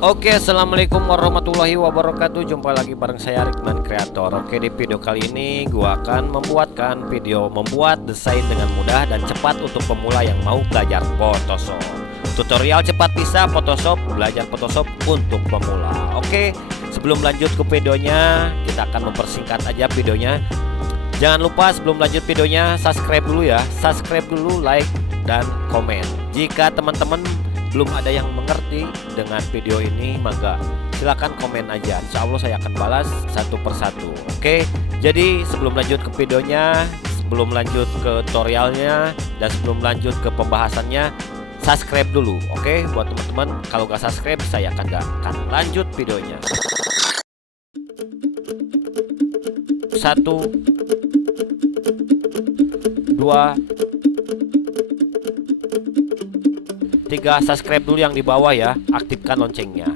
Oke, assalamualaikum warahmatullahi wabarakatuh. Jumpa lagi bareng saya Rikman Kreator. Oke, di video kali ini gua akan membuat desain dengan mudah dan cepat untuk pemula yang mau belajar Photoshop. Tutorial cepat bisa Photoshop, belajar Photoshop untuk pemula. Oke, sebelum lanjut ke videonya, kita akan mempersingkat aja videonya. Jangan lupa sebelum lanjut videonya, subscribe dulu ya. Subscribe dulu, like dan komen. Jika teman-teman belum ada yang mengerti dengan video ini, maka silahkan komen aja. Insya Allah saya akan balas satu persatu. Oke, jadi sebelum lanjut ke videonya, sebelum lanjut ke tutorialnya, dan sebelum lanjut ke pembahasannya, subscribe dulu. Oke, buat teman-teman, kalau gak subscribe saya akan lanjut videonya. 1 2 3, subscribe dulu yang di bawah ya, aktifkan loncengnya.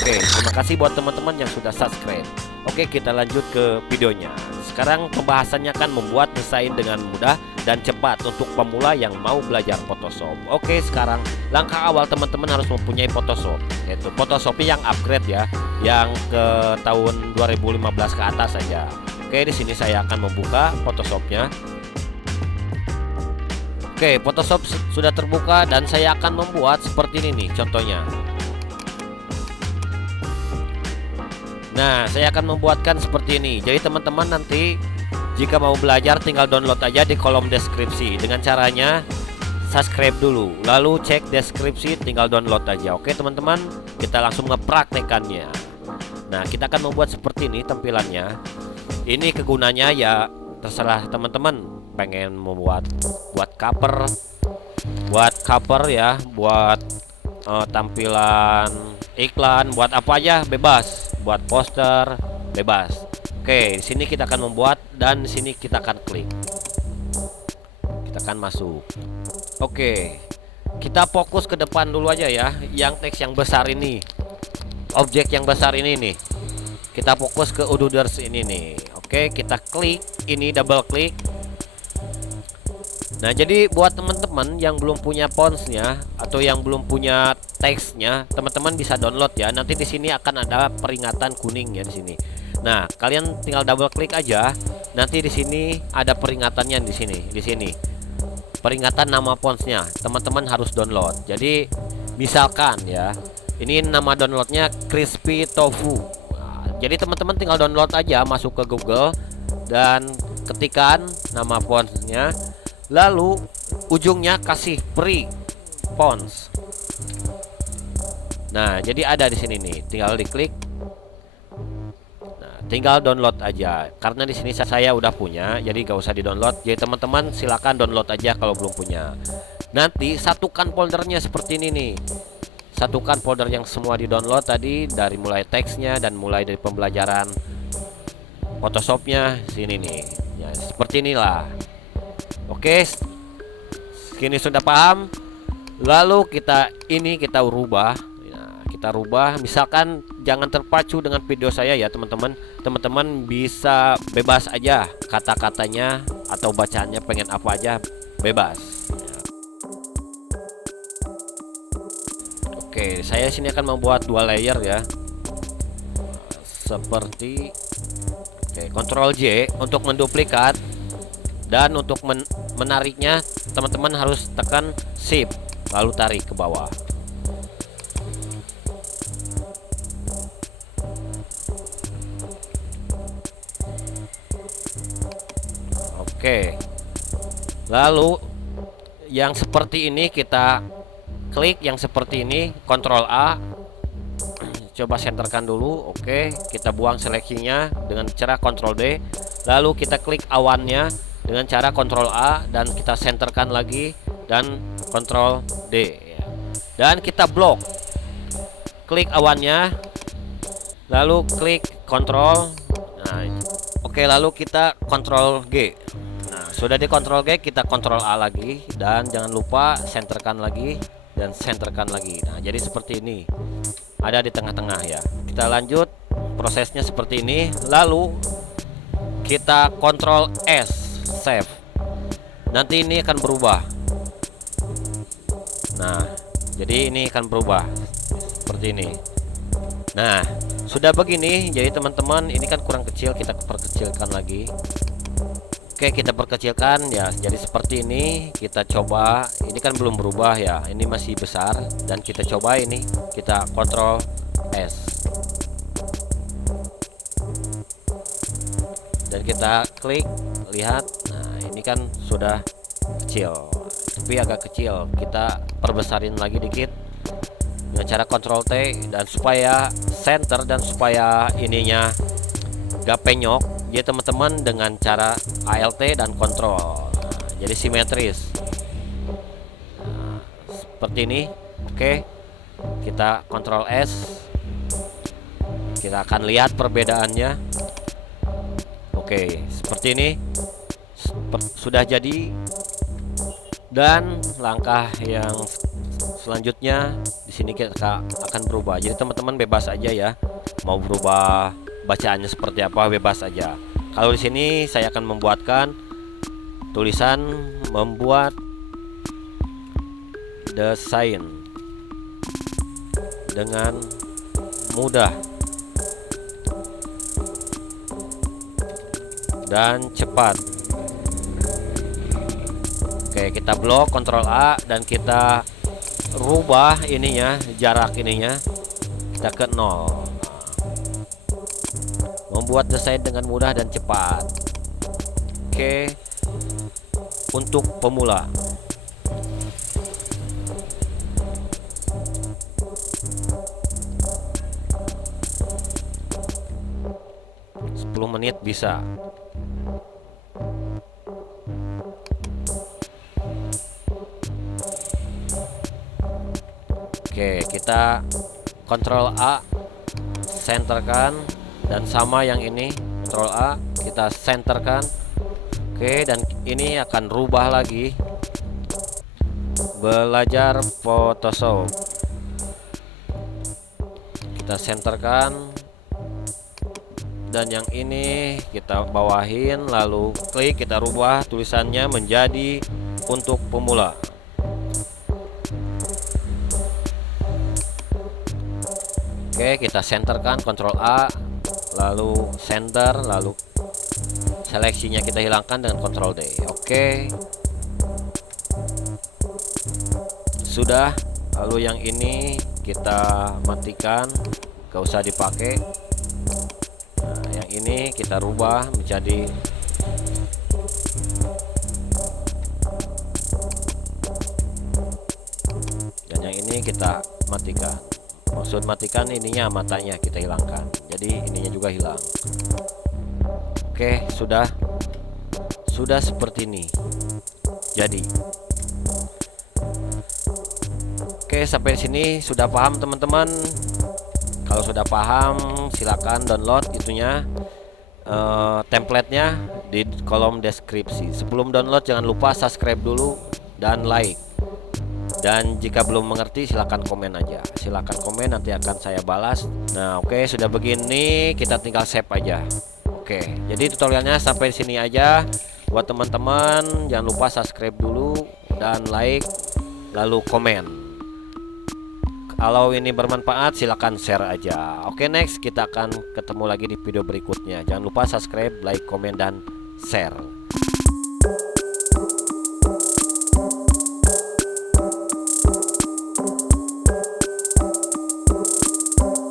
Oke, terima kasih buat teman-teman yang sudah subscribe. Oke, kita lanjut ke videonya. Sekarang pembahasannya kan membuat desain dengan mudah dan cepat untuk pemula yang mau belajar Photoshop. Oke, sekarang langkah awal teman-teman harus mempunyai Photoshop, yaitu Photoshop yang upgrade ya, yang ke tahun 2015 ke atas saja. Oke, di sini saya akan membuka Photoshopnya. Oke, Photoshop sudah terbuka dan saya akan membuat seperti ini nih contohnya. Nah, saya akan membuatkan seperti ini. Jadi teman-teman nanti jika mau belajar tinggal download aja di kolom deskripsi. Dengan caranya subscribe dulu, lalu cek deskripsi, tinggal download aja. Oke teman-teman, kita langsung ngepraktekannya. Nah, kita akan membuat seperti ini tampilannya. Ini kegunanya ya terserah teman-teman, pengen membuat cover ya, buat tampilan iklan, buat apa aja bebas, buat poster bebas. Oke, di sini kita akan membuat dan di sini kita akan klik. Kita akan masuk. Oke, kita fokus ke depan dulu aja ya, yang teks yang besar ini, objek yang besar ini nih. Kita fokus ke ududers ini nih. Oke, kita klik ini, double klik. Nah, jadi buat teman-teman yang belum punya fontsnya atau yang belum punya teksnya, teman-teman bisa download ya. Nanti di sini akan ada peringatan kuning ya di sini. Nah, kalian tinggal double klik aja. Nanti di sini ada peringatannya di sini, peringatan nama fontsnya. Teman-teman harus download. Jadi misalkan ya, ini nama downloadnya Crispy Tofu. Nah, jadi teman-teman tinggal download aja, masuk ke Google dan ketikkan nama fontsnya. Lalu ujungnya kasih free fonts. Nah, jadi ada di sini nih, tinggal diklik. Nah, tinggal download aja. Karena di sini saya udah punya, jadi gak usah di-download. Jadi teman-teman silakan download aja kalau belum punya. Nanti satukan foldernya seperti ini nih. Satukan folder yang semua di-download tadi, dari mulai teksnya dan mulai dari pembelajaran Photoshopnya sini nih. Ya, seperti inilah. Oke, segini sudah paham. Lalu kita rubah. Nah, kita rubah. Misalkan jangan terpacu dengan video saya ya teman-teman. Teman-teman bisa bebas aja kata-katanya atau bacaannya, pengen apa aja bebas. Oke, saya sini akan membuat 2 layer ya. Seperti Ctrl J untuk menduplikat. Dan untuk menariknya teman-teman harus tekan shift lalu tarik ke bawah. Oke, lalu yang seperti ini kita klik, yang seperti ini Ctrl A, coba senterkan dulu. Oke, kita buang seleksinya dengan cara Ctrl D, lalu kita klik awannya dengan cara Ctrl A dan kita senterkan lagi dan Ctrl D ya. Dan kita blok, klik awannya lalu klik Ctrl. Nah, oke, lalu kita Ctrl G. Nah, sudah di Ctrl G kita Ctrl A lagi dan jangan lupa senterkan lagi dan senterkan lagi. Nah, jadi seperti ini, ada di tengah-tengah ya. Kita lanjut prosesnya seperti ini, lalu kita Ctrl S, save. Nanti ini akan berubah. Nah, jadi ini akan berubah seperti ini. Nah, sudah begini. Jadi teman-teman, ini kan kurang kecil, kita perkecilkan lagi. Oke, kita perkecilkan ya. Jadi seperti ini. Kita coba. Ini kan belum berubah ya. Ini masih besar. Dan kita coba ini. Kita Ctrl S. Dan kita klik. Lihat. Nah, ini kan sudah kecil. Tapi agak kecil. Kita perbesarin lagi dikit dengan cara Ctrl T. Dan supaya center dan supaya ininya gak penyok, jadi teman-teman dengan cara ALT dan kontrol, jadi simetris. Nah, seperti ini. Oke, kita Ctrl S. Kita akan lihat perbedaannya. Oke, seperti ini. Sudah jadi. Dan langkah yang selanjutnya di sini kita akan berubah. Jadi teman-teman bebas aja ya, mau berubah bacaannya seperti apa, bebas aja. Kalau di sini saya akan membuatkan tulisan membuat desain dengan mudah dan cepat. Oke, kita blok Ctrl A dan kita rubah ininya, jarak ininya kita ke 0. Membuat desain dengan mudah dan cepat. Oke, untuk pemula. Menit bisa. Oke, kita Ctrl A, centerkan. Dan sama yang ini, Ctrl A, kita centerkan. Oke, dan ini akan rubah lagi. Belajar Photoshop. Kita centerkan. Dan yang ini kita bawahin, lalu klik, kita rubah tulisannya menjadi untuk pemula. Oke, kita centerkan, Ctrl A, lalu center, lalu seleksinya kita hilangkan dengan Ctrl D. Oke, sudah. Lalu yang ini kita matikan, gak usah dipakai. Nah, yang ini kita rubah menjadi dan yang ini kita matikan. Maksud matikan, ininya matanya kita hilangkan, jadi ininya juga hilang. Oke, sudah seperti ini. Jadi oke, sampai sini sudah paham teman-teman? Kalau sudah paham, silakan download itunya, template-nya di kolom deskripsi. Sebelum download jangan lupa subscribe dulu dan like. Dan jika belum mengerti silakan komen aja. Silakan komen, nanti akan saya balas. Nah, oke, sudah begini, kita tinggal save aja. Oke, jadi tutorialnya sampai sini aja. Buat teman-teman jangan lupa subscribe dulu dan like, lalu komen. Kalau ini bermanfaat silahkan share aja. Oke, next kita akan ketemu lagi di video berikutnya. Jangan lupa subscribe, like, komen, dan share.